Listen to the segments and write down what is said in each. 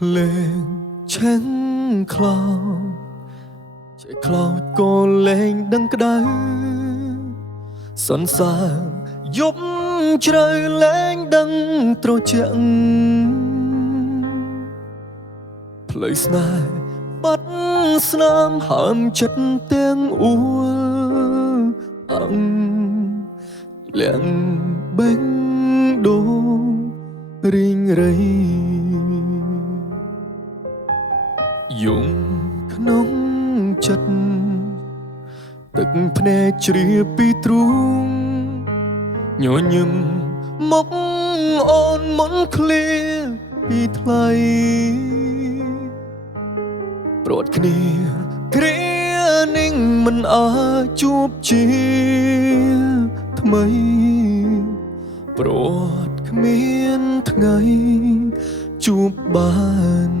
lên trắng cloud chạy cloud có lên đằng cái đáy sẵn sàng giúp trời lên đằng trôi chẳng place này bắt snam hàm chất tiếng ua ăn lẹn bánh đô rinh rây dùng nóng chấtទឹកភ្នែកជ្រាបពីទ្រូងញញឹមមកអូនមុនឃ្លាពីថ្លៃព្រាត់គ្នាគ្រានឹងមិនអាចជួបជាថ្មីព្រាត់គ្មានថ្ងៃជួបបាន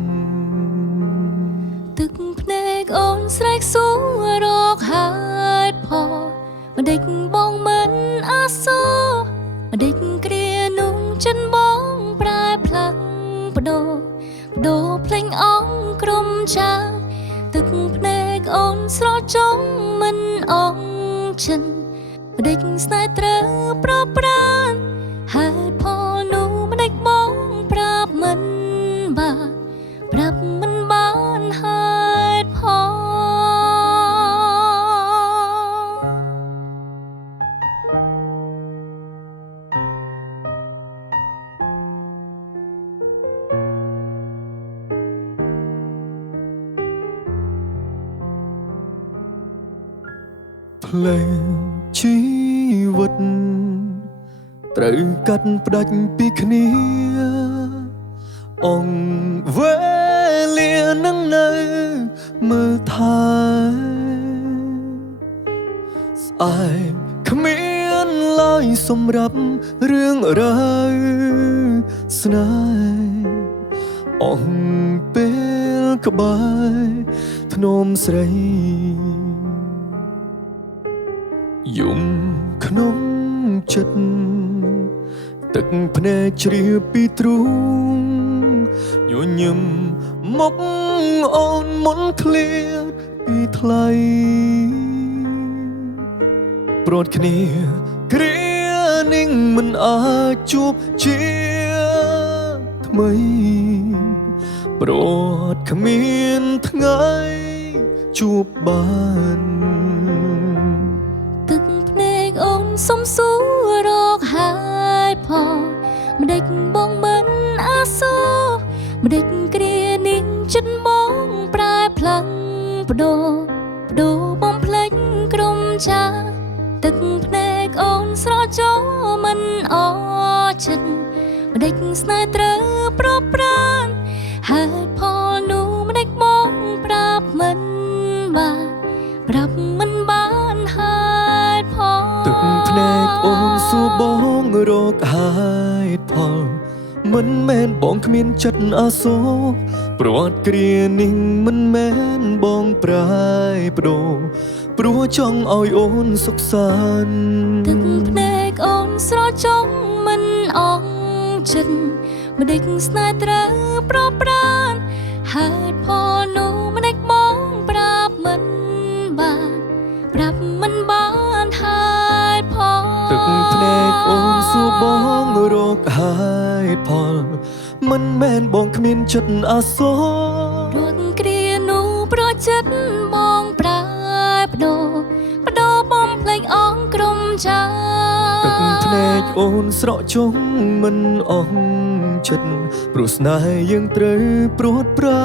ទឹកភ្នែកអូនស្រែកសួររកហេតុផលមិនដេចបងមិនអាសូរមិនដេចគ្រានោះចិនបងប្រែផ្លាស់បដូរភ្លេងអងក្រុមចាទឹកភ្នែកអូនស្រចង់មិនអងចិនមិនដេចស្នេហ៍ត្រូវប្រប្រានហេតុផលនោះមិនដេចបងប្រាប់មិនបានប្រាប់មិនបានហេតុផលភ្លេងជីវិតត្រូវកាត់ផ្ដាច់ពីគ្នាអងវេលានឹងនៅមើលថែស្អែកគ្មានឡើយសម្រាប់រឿងរ៉ាវស្នេហ៍អងពេលក្បែរធ្នមស្រីយំក្នុងចិត្តទឹកភ្នែកជ្រាបពីទ្រូងញញឹមមកអូនមុនឃ្លាពីថ្លៃព្រាត់គ្នាគ្រានឹងមិនអាចជួបជាថ្មីព្រាត់គ្មានថ្ងៃជួបបានទឹកភ្នែកអូនសុំសួររកហេតុផលមិនដេចបងមិនអាសូរមិនដេចគ្រានេះចិនបងប្រែផ្លាស់បដូរបងភ្លេចក្រុមចាទឹកភ្នែកអូនស្រចង់មិនអចិត្តមិនដេចស្នេហ៍ត្រូវប្រប្រានហេតុផលនោះមិនដេចបងប្រាប់មិនបានប្រាប់មិនបានហេតុផលទឹកភ្នែកអូនសួរបងរកហេតុផលមិនមែនបងគ្មានចិត្តអាសូរព្រាត់គ្រានេះមិនមែនបងប្រែប្ដូរព្រោះចង់ឲ្យអូនសុខសាន្តទឹកភ្នែកអូនស្រចង់មិនអងចិត្តមិនដេចស្នេហ៍ត្រូវប្រប្រានហេតុផលនោះមិនដេចបងប្រាប់មិនបានប្រាប់មិនបានហេតុផលទឹកភ្នែកអូនសួរបងរកហេតុផលមិនមែនបងគ្មានចិត្តអាសូររត់គ្រានោះប្រចិត្តបងប្រែប្ដូរបំភ្លេចអងក្រុមចាទឹកភ្នែកអូនស្រកចង់មិនអងចិត្តព្រោះស្នេហ៍យើងត្រូវព្រួតប្រា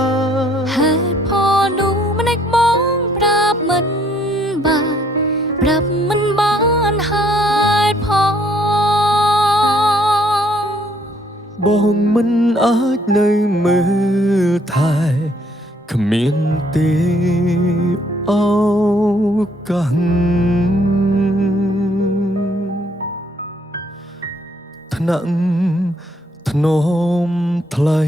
ហេតុផលនោះមិនដេចបងប្រាប់មិនបានប្រាប់មិនបានហេតុផលបងមិនអាចនៅមើលថែគ្មានទេឱកាសថ្នាក់ធ្នមថ្លៃ